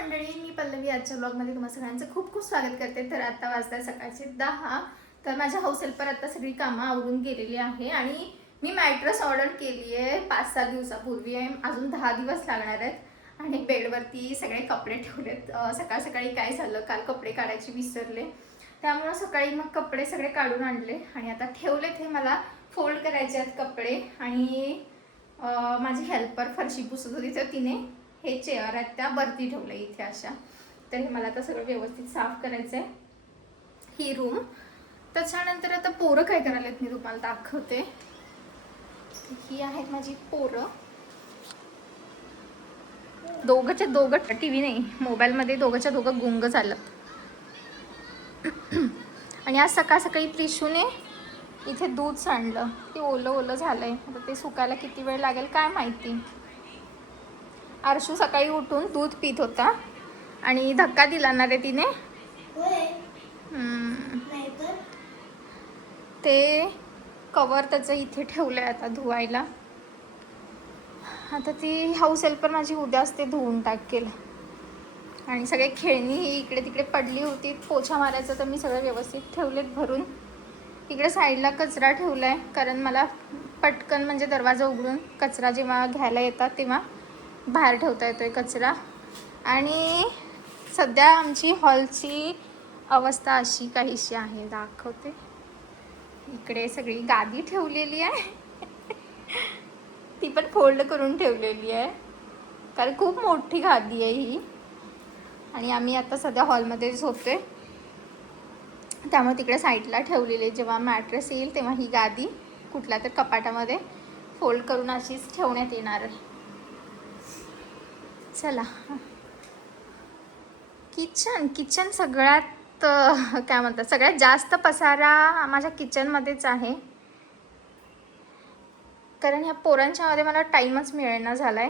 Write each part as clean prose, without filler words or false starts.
मंडळी, मी पल्लवी आजच्या ब्लॉगमध्ये तुम्हा सगळ्यांचं खूप खूप स्वागत करते। तर आता वाजता सकाळचे 10। तर माझ्या हाऊस हेल्पर आता सगळी कामं आवरून गेलेली आहे आणि मी मॅट्रेस ऑर्डर केली आहे 5-7 दिवसापूर्वी आहे। अजून 10 दिवस लागणार आहेत आणि बेडवरती सगळे कपडे ठेवलेत। सकाळ सकाळी काय झालं, काल कपडे काढायचे विसरले, त्यामुळे सकाळी मग कपडे सगळे काढून आणले आणि आता ठेवलेत। हे मला फोल्ड करायचे आहेत कपडे आणि माझी हेल्पर फरशी पुसत होती तर तिने हे चेअर आहेत त्या वरती ठेवले इथे अशा। तर हे मला आता सगळं व्यवस्थित साफ करायचं आहे, ही रूम। त्याच्यानंतर आता पोरं काय करायलेत मी तुम्हाला दाखवते। ही आहेत माझी पोरं, दोघंच्या दोघं टीव्ही नाही मोबाईलमध्ये दोघंच्या दोघं गुंग झालं। आणि आज सकाळ सकाळी प्रिशूने इथे दूध सांडलं, ते ओलं ओलं झालंय। आता ते सुकायला किती वेळ लागेल काय माहिती। आरशू सकाळी उठून दूध पीत होता आणि धक्का दिला ना रे तिने। ते कवर त्याचं इथे ठेवलंय आता धुवायला। आता ती हाऊस हेल्पर माझी उद्या असते धुवून टाकेल। आणि सगळे खेळणी इकडे तिकडे पडली होती, पोछा मारायचं तर मी सगळं व्यवस्थित ठेवलेत भरून। इकडे साईडला कचरा ठेवलाय कारण मला पटकन म्हणजे दरवाजा उघडून कचरा जेव्हा घ्यायला येतात तेव्हा बाहेर ठेवता येतोय कचरा। आणि सध्या आमची हॉलची अवस्था अशी काहीशी आहे, दाखवते। इकडे सगळी गादी ठेवलेली आहे ती पण फोल्ड करून ठेवलेली आहे कारण खूप मोठी गादी आहे ही। आणि आम्ही आता सध्या हॉलमध्ये झोपतोय त्यामुळे तिकडे साईडला ठेवलेली आहे। जेव्हा मॅट्रेस येईल तेव्हा ही गादी कुठल्या तर कपाटामध्ये फोल्ड करून अशीच ठेवण्यात येणार आहे। चला, किचन सगळ्यात काय म्हणतात सगळ्यात जास्त पसारा माझ्या किचनमध्येच आहे कारण ह्या पोरांच्यामध्ये मला टाईमच मिळेना झालाय।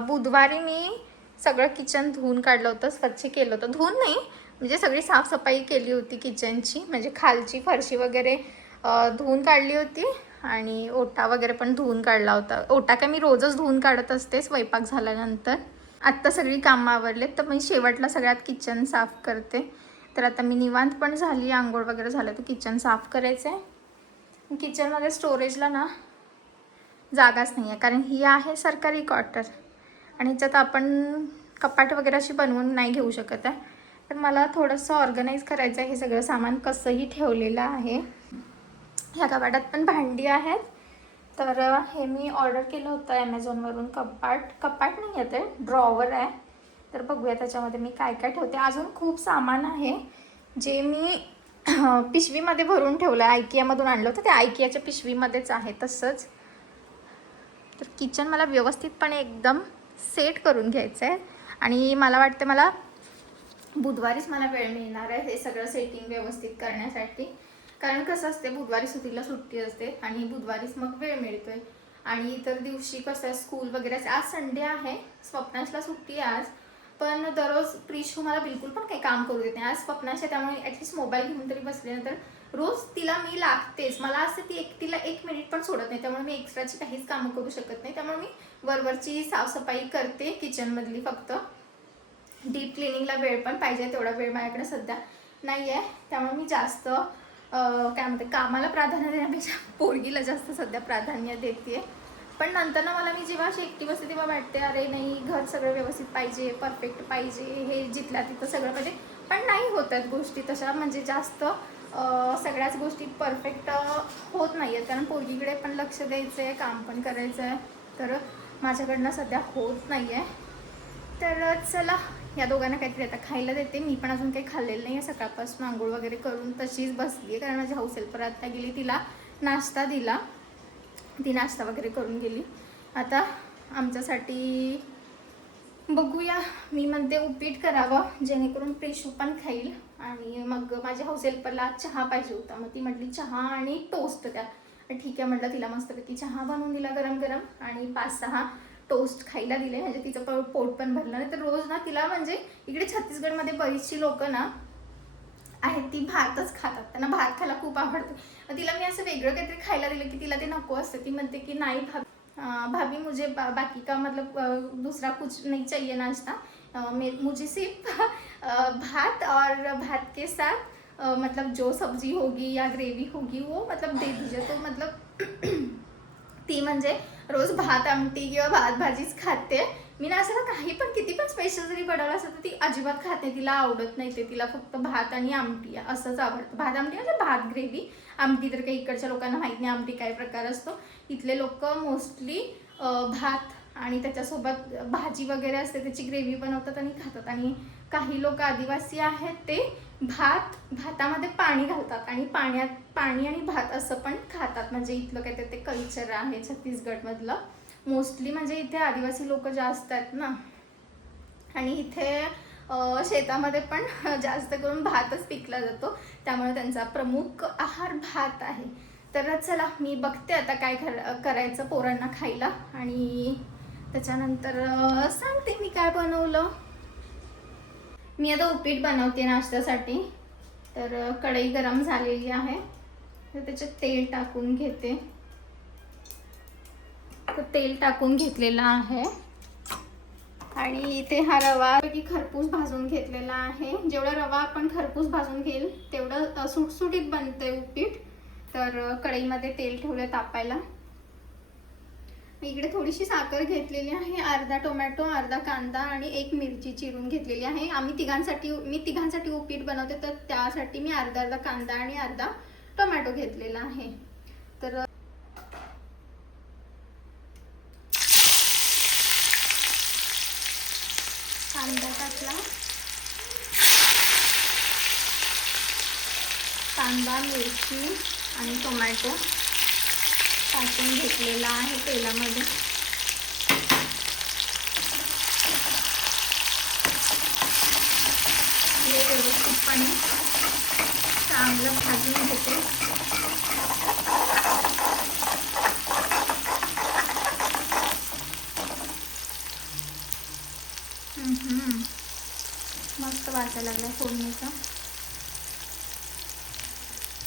बुधवारी मी सगळं किचन धुवून काढलं होतं, स्वच्छ केलं होतं। धुवून नाही म्हणजे सगळी साफसफाई केली होती किचनची, म्हणजे खालची फरशी वगैरे धुवून काढली होती आणि ओटा वगैरे पण धुवून काढला होता। ओटा काय मी रोजच धुवून काढत असते स्वयंपाक झाल्यानंतर। आत्ता सगळी कामं आवरलेत तर मी शेवटला सगळ्यात किचन साफ करते। तर आता मी निवांत पण झाली, आंघोळ वगैरे झालं तर किचन साफ करायचं आहे। किचनमध्ये स्टोरेजला ना जागाच नाही आहे कारण ही आहे सरकारी क्वार्टर आणि ह्याच्यात आपण कपाट वगैरे अशी बनवून नाही घेऊ शकत आहे। तर मला थोडंसं ऑर्गनाईज करायचं आहे, हे सगळं सामान कसंही ठेवलेलं आहे। ह्या कपाटात पण भांडी आहेत। तर हे मी ऑर्डर केलं होतं ॲमेझॉनवरून, कपाट नाही आहे ते ड्रॉवर आहे। तर बघूया त्याच्यामध्ये मी काय काय ठेवते। अजून खूप सामान आहे जे मी पिशवीमध्ये भरून ठेवलं आहे, आयकियामधून आणलं होतं, ते आयकियाच्या पिशवीमध्येच आहे तसंच। तर किचन मला व्यवस्थितपणे एकदम सेट करून घ्यायचं आहे आणि मला वाटतं मला बुधवारीच मला वेळ मिळणार आहे हे सगळं सेटिंग व्यवस्थित करण्यासाठी। कारण कसं असते बुधवारी सुट्टीला सुट्टी असते आणि बुधवारीच मग वेळ मिळतोय आणि इतर दिवशी कसं स्कूल वगैरे असते। आज संडे आहे, स्वप्नाशला सुट्टी आहे आज, पण दररोज प्रिशू मला बिलकुल पण काही काम करू देत नाही। आज स्वप्नाश आहे त्यामुळे ॲटलिस्ट मोबाईल घेऊन तरी बसल्यानंतर रोज तिला मी लागतेच, मला असं ती तिला 1 मिनिट पण सोडत नाही, त्यामुळे मी एक्स्ट्राची काहीच कामं करू शकत नाही। त्यामुळे मी वरवरची साफसफाई करते किचनमधली, फक्त डीप क्लिनिंगला वेळ पण पाहिजे तेवढा वेळ माझ्याकडे सध्या नाही आहे। त्यामुळे मी जास्त काय म्हणते कामाला प्राधान्य देण्यापेक्षा पोरगीला जास्त सध्या प्राधान्य देते। पण नंतर ना मला मी जेव्हा अशी एकटी बसते तेव्हा वाटते अरे नाही घर सगळं व्यवस्थित पाहिजे, परफेक्ट पाहिजे, हे जिथल्या तिथं सगळं पाहिजे। पण नाही होतात गोष्टी तशा, म्हणजे जास्त सगळ्याच गोष्टी परफेक्ट होत नाही आहेत कारण पोरगीकडे पण लक्ष द्यायचं आहे, काम पण करायचं आहे, तर माझ्याकडनं सध्या होत नाही आहे। तर चला या दोघांना काहीतरी आता खायला देते। मी पण अजून काही खाल्लेलं नाही आहे, सकाळपासून आंघोळ वगैरे करून तशीच बसली आहे कारण माझी हाऊस हेल्पर आता गेली, तिला नाश्ता दिला, ती नाश्ता वगैरे करून गेली। आता आमच्यासाठी बघूया, मी म्हणते उपीट करावं जेणेकरून प्रिशू पण खाईल। आणि मग माझ्या हाऊस हेल्परला चहा पाहिजे होता, मग ती म्हटली चहा आणि टोस्ट द्या। ठीक आहे म्हटलं, तिला मस्तपैकी चहा बनवून दिला गरम गरम आणि 5-6 टोस्ट खायला दिले, म्हणजे तिचं पोट पण भरलं नाही। तर रोज ना तिला म्हणजे इकडे छत्तीसगडमध्ये बरीचशी लोकं ना आहेत ती भातच खातात, त्यांना भात खायला खूप आवडतं। मग तिला मी असं वेगळं काहीतरी खायला दिलं की तिला ते नको असतं, ती म्हणते की नाही भाभी मुझे बाकी का मतलब दूसरा कुछ नहीं चाहिए नाश्ता, मुझे सिर्फ भात और भात के साथ मतलब जो सब्जी होगी या ग्रेवी होगी वो मतलब दे दीजिए. तो मतलब ती म्हणजे रोज भात आमटी किंवा भात भाजीच खाते. मी ना असं काही पण किती पण स्पेशल जरी बनवलं असतं तर ती अजिबात खाते. तिला आवडत नाही ते. तिला फक्त भात आणि आमटी असंच आवडतं. भात आमटी म्हणजे भात ग्रेव्ही. आमटी तर काही इकडच्या लोकांना माहीत नाही आमटी काय प्रकार असतो. इथले लोक मोस्टली भात आणि त्याच्यासोबत भाजी वगैरे असते त्याची ग्रेव्ही बनवतात आणि खातात. आणि काही लोक आदिवासी आहेत ते भातामध्ये पाणी घालतात आणि पाणी आणि भात असं पण खातात. म्हणजे इथलं काय ते कल्चर आहे छत्तीसगडमधलं. मोस्टली म्हणजे इथे आदिवासी लोक जास्त आहेत ना. आणि इथे शेतामध्ये पण जास्त करून भातच पिकला जातो. त्यामुळे त्यांचा प्रमुख आहार भात आहे. तर चला मी बघते आता काय करायचं पोरांना खायला आणि त्याच्यानंतर सांगते मी काय बनवलं. मी आता उपीट बनवते नाश्त्यासाठी. तर कढई गरम झालेली आहे तर त्याच्यात तेल टाकून घेते. तर तेल टाकून घेतलेलं आहे आणि इथे हा रवा की खरपूस भाजून घेतलेला आहे. जेवढा रवा आपण खरपूस भाजून घेईल तेवढं सुटसुटीत बनते उपीट. तर कढईमध्ये तेल ठेवलं तापायला. इकडे थोडीशी साखर घेतलेली आहे, अर्धा टोमॅटो, अर्धा कांदा आणि एक मिरची चिरून घेतलेली आहे. मी तिघांसाठी उपीट बनवते तर त्यासाठी मी अर्धा कांदा आणि अर्धा टोमॅटो घेतलेला आहे. तर कांदा टाकला. कांदा, मिरची आणि टोमॅटो टाकून घेतलेला आहे तेलामध्ये. हे व्यवस्थितपणे चांगलं भाजून घेते. मस्त वाचायला लागला फोडणीचा.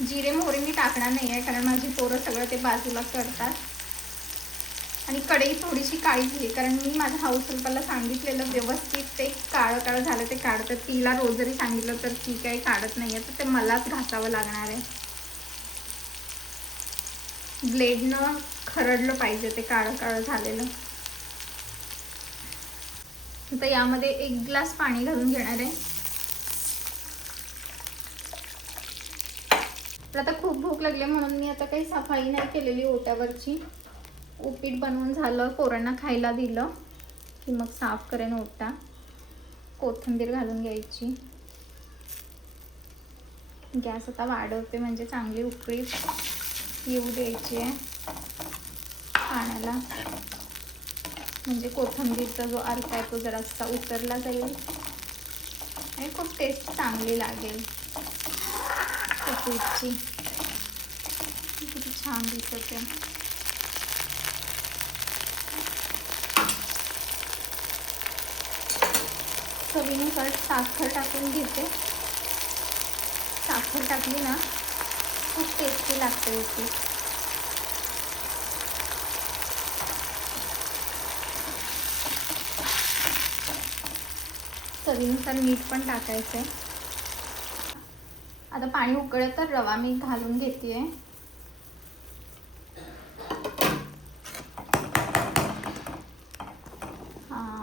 जिरे मोहरी मी टाकणार नाही आहे कारण माझी पोरं सगळं ते बाजूला करतात. आणि कढई थोडीशी काळी झाली कारण मी माझ्या हाऊसहेल्परला सांगितलेलं व्यवस्थित ते काळं काळं झालं ते काढतं. तिला रोज जरी सांगितलं तर ती काही काढत नाही आहे तर ते मलाच घासावं लागणार आहे. ब्लेडनं खरडलं पाहिजे ते काळं काळं झालेलं. तर यामध्ये 1 ग्लास पाणी घालून घेणार आहे. तर आता खूप भूक लागली म्हणून मी आता काही सफाई नाही केलेली ओट्यावरची. उपीट बनवून झालं, पोरांना खायला दिलं की मग साफ करेन ओटा. कोथिंबीर घालून घ्यायची. गॅस आता वाढवते म्हणजे चांगली उकळी येऊ द्यायची आहे पाण्याला. म्हणजे कोथिंबीरचा जो अर्क आहे तो जरासा उतरला जाईल आणि खूप टेस्ट चांगली लागेल उपीटची. किती छान दिसत आहे. चवीनुसार साखर टाकून घेते. साखर टाकली ना खूप टेस्टी लागते उपीट. चवीनुसार मीठ पण टाकायचं आहे. आता पाणी उकळलं तर रवा मी घालून घेते.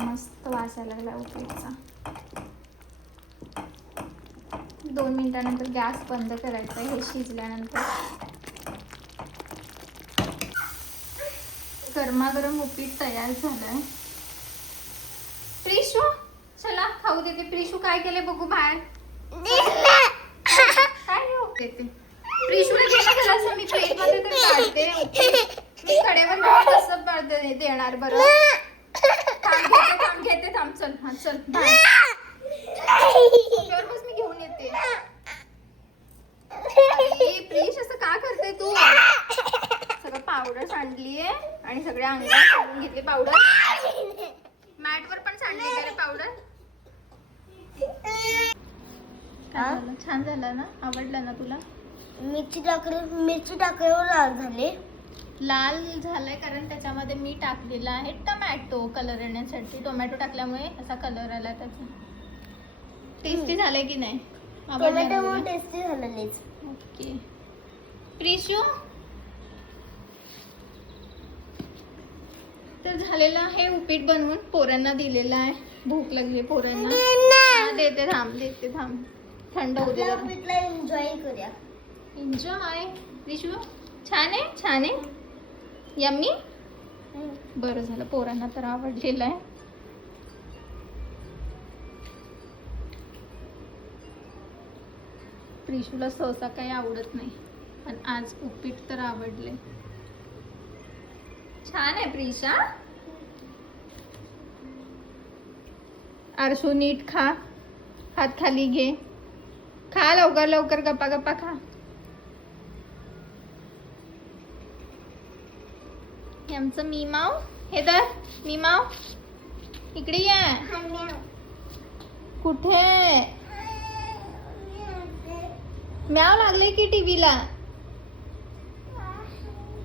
मस्त वास यायला लागला उपीटचा. 2 मिनिटानंतर गॅस बंद करायचा आहे हे शिजल्यानंतर. गरमागरम उपीट तयार झालंय. प्रिशू चला खाऊ देते. प्रिशू काय केले बघू बाहेर. काय देते प्रिशूला गेला झाला असं मी प्लेटमध्ये तर काढते. मी कडेवर कसं देणार बरं. थांब चल. हा चल बस मी घेऊन येते. प्रिश असं का करते तू. सगळं पावडर सांडलीये आणि सगळे अंगावर सांडून घेतले पावडर. मॅटवर पण सांडली का रे पावडर. छान झालं ना. आवडलं ना तुला. मिरची टाकल्यावर लाल झाले. लाल झालाय कारण त्याच्यामध्ये मी टाकलेला आहे टोमॅटो कलर येण्यासाठी. टोमॅटो टाकल्यामुळे असा कलर आला त्याचा. टेस्टी झालंय की नाही? टोमॅटो टेस्टी झालेलीच. ओके प्रिशू, तर झालेलं आहे उपीट बनवून पोरांना दिलेलं आहे. भूक लागली पोरांना. देते थांब थंड होऊ दे जरा. उपीटला एन्जॉय करूया. एन्जॉय. प्रिशू छान आहे यम्मी. बरं झालं पोरांना तर आवडलेलं आहे. प्रिशूला सहसा काही आवडत नाही पण आज उपीट तर आवडले. छान आहे प्रिशा. आरशू नीट खा, हात खाली घे, खा लवकर गप्पा खा. हे आमचं मीमाव. हे तर मीमाव इकडे ये. कुठे म्याव लागले की टीव्हीला?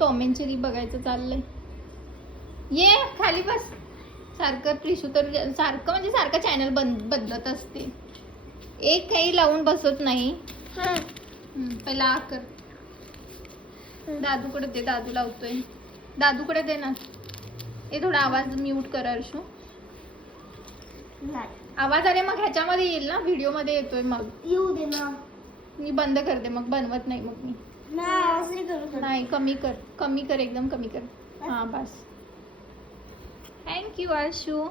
टॉम अँड जेरी बघायचं चाललंय. ये खाली बस. सारखं प्रिशू तर सारखं चॅनल बदलत असते. एक काही लावून बसत नाही. पहिला आ कर. दादूकडे दे, दादू लावतोय. दादूकडे दे ना. हे थोडा आवाज म्यूट कर अर्शू. आवाज आले मग ह्याच्यामध्ये येईल ना, व्हिडिओ मध्ये येतोय मग. येऊ दे ना. मी बंद करते मग, बनवत नाही मग मी. नाही कमी कर एकदम कमी कर. हा बस. थँक्यू अर्शू.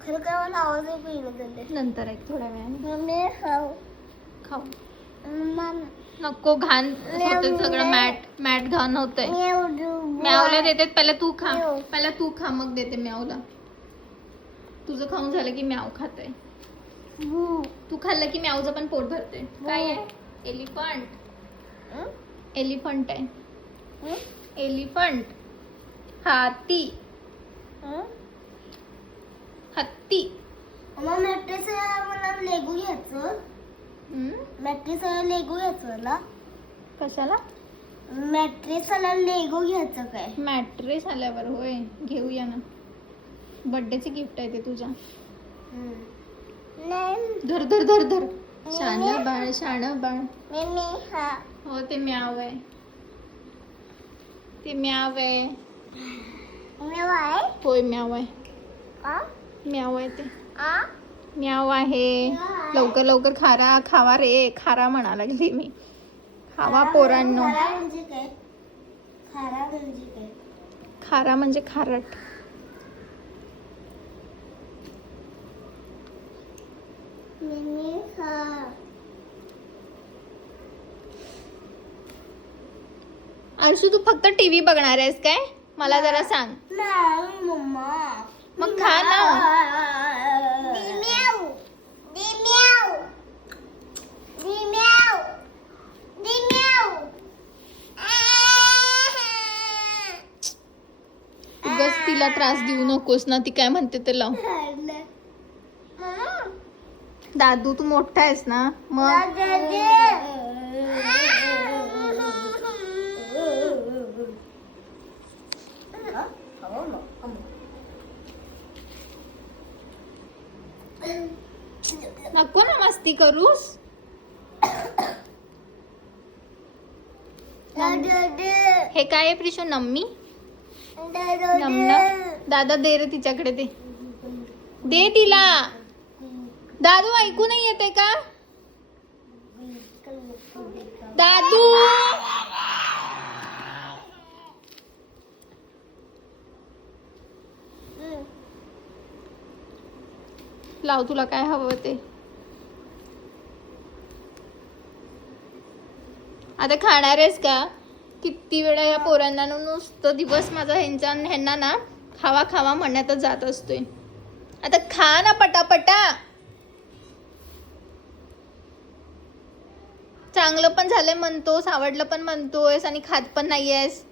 खरं काय मला आवाज ऐकू नंतर एक थोड्या वेळाने मम्मी खाऊ. नको घाण होते सगळं. मॅट घाण होतंय. म्यावला देते. पहिला तू खा मग देते म्यावला. तुझं खाऊन झालं की म्याव खातोय. तू खाल्लं की म्यावचं पण पोट भरते. काय आहे? एलिफंट आहे. एलिफंट. हाती. हत्ती. मॅट्रेस मला लेगो घ्यायचं. लेगो घ्यायचं ना. कशाला? मॅट्रेसला लेगो घ्यायचं काय? मॅट्रेस आल्यावर होय, घेऊया ना. बर्थडेची गिफ्ट आहे ते तुझ्या. धर. शान बाळ. हो ते म्याव आहे. होय म्याव आहे. म्याव आहे ते. म्याव आहे. लवकर खावा रे. खारा म्हणा लागली मी. खावा पोरांनो. खारा म्हणजे खारट. अर्शू तू फक्त टीव्ही बघणार आहेस काय? मला जरा सांग. नाही मम्मा. मग खा ना. उगाच तिला त्रास देऊ नकोस ना. ती काय म्हणते ते लाव. दादू तू मोठा आहेस ना मग. नको ना मस्ती करूस. हे काय आहे प्रिशू? नम्मी. नमना. दादा दे रे तिच्याकडे. दे तिला. दादू ऐकू नाही येते का? दादू लाव तुला काय हवं ते. आता खाणार आहेस का? किती वेळा या पोरांना नुसतं दिवस माझा ह्यांना ना खावा म्हणण्यातच जात असतोय. आता खा ना पटापटा. चांगलं पण झालंय म्हणतोस, आवडलं पण म्हणतोयस आणि खात पण नाहीयेस.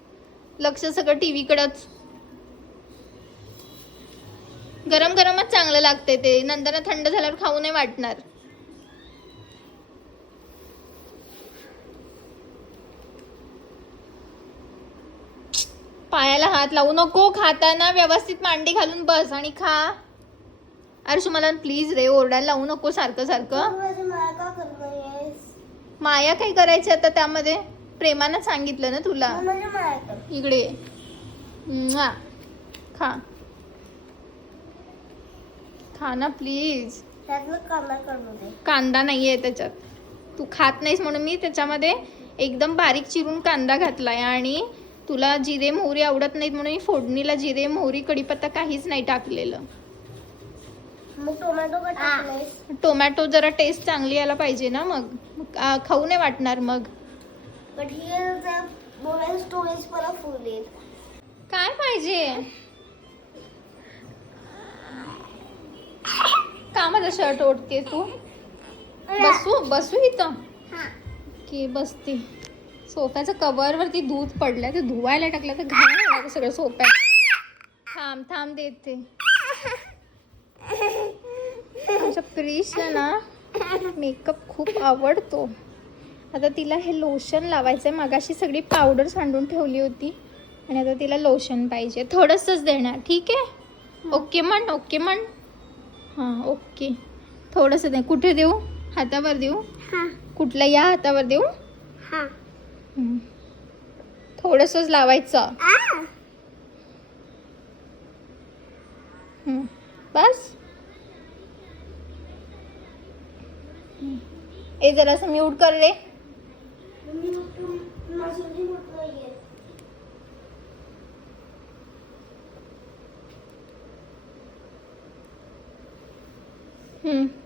लक्ष सगळं टीव्ही कडेच. गरमच चांगलं लागतंय ते. नंतर थंड झाल्यावर खाऊ नाही वाटणार. पायाला हात लावू नको. खाताना व्यवस्थित मांडी घालून बस आणि खा. अर्शू मला प्लीज रे ओरडायला लावू नको सारखं सारखं. माझी माया का करत नाहीयेस? माया काय करायची आता त्यामध्ये? प्रेमानं सांगितलं ना तुला. माझी माया कर. इकडे ये. म्वा. खा खा ना प्लीज. त्यातलं कांदा करू दे. कांदा नाही आहे त्याच्यात. तू खात नाहीस म्हणून मी त्याच्यामध्ये एकदम बारीक चिरून कांदा घातलाय. आणि तुला जिरे मोहरी आवडत नाहीत म्हणून मी फोडणीला जिरे मोहरी कढीपत्ता काहीच नाही टाकलेलं. मग टोमॅटो का टाकलेस? टोमॅटो जरा टेस्ट चांगली यायला पाहिजे ना. मग खाऊ नाही वाटणार मग. But here the mobile storage पर फुल येईल. काय पाहिजे? का माझा शर्ट ओढते तू? बसू इथं की बसते. सोफ्याचं कवर वरती दूध पडलं ते धुवायला टाकलं तर घाण आलं सगळं सोफ्यात. थांब देते. आमच्या प्रिशला ना मेकअप खूप आवडतो. आता तिला हे लोशन लावायचं आहे. मागाशी सगळी पावडर सांडून ठेवली होती आणि आता तिला लोशन पाहिजे. थोडंसंच देणार. ठीक आहे? ओके म्हण. ओके म्हण. हां ओके. थोडंसं दे. कुठे देऊ? हातावर देऊ? कुठल्या या हातावर देऊ? थोडंसंच लावायचं. बस. ए जरासं म्यूट कर रे.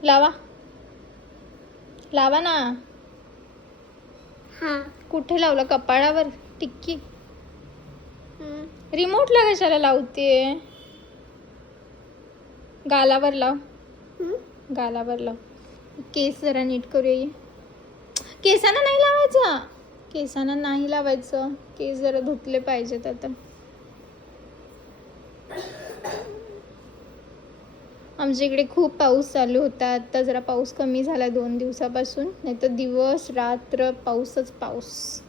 लावा लावा ना. कुठे लावलं? कपाळावर टिक्की. रिमोटला कशाला लावते? गालावर लाव. गालावर लाव. केस जरा नीट करूया. केसांना नाही लावायचं. केसांना नाही लावायचं. केस जरा धुतले पाहिजेत आता. आमच्या इकडे खूप पाऊस चालू होता. आता जरा पाऊस कमी झाला 2 दिवसापासून. नाही तर दिवस रात्र पाऊसच पाऊस.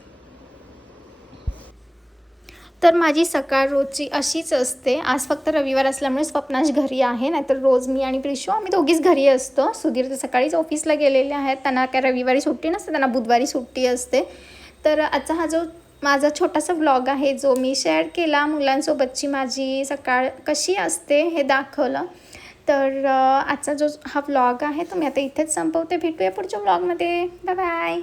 तर माझी सकाळ रोजची अशीच असते. आज फक्त रविवार असल्यामुळे स्वप्नाश घरी आहे. नाहीतर रोज मी आणि प्रिशू आम्ही दोघीच घरी असतो. सुधीर तर सकाळीच ऑफिसला गेलेले आहेत. त्यांना काय रविवारी सुट्टी नसते, त्यांना बुधवारी सुट्टी असते. तर आजचा हा जो माझा छोटासा व्लॉग आहे जो मी शेअर केला, मुलांसोबतची माझी सकाळ कशी असते हे दाखवलं. तर आजचा जो हा व्लॉग आहे तो मी आता इथेच संपवते. भेटूया पुढच्या व्लॉगमध्ये. Bye bye.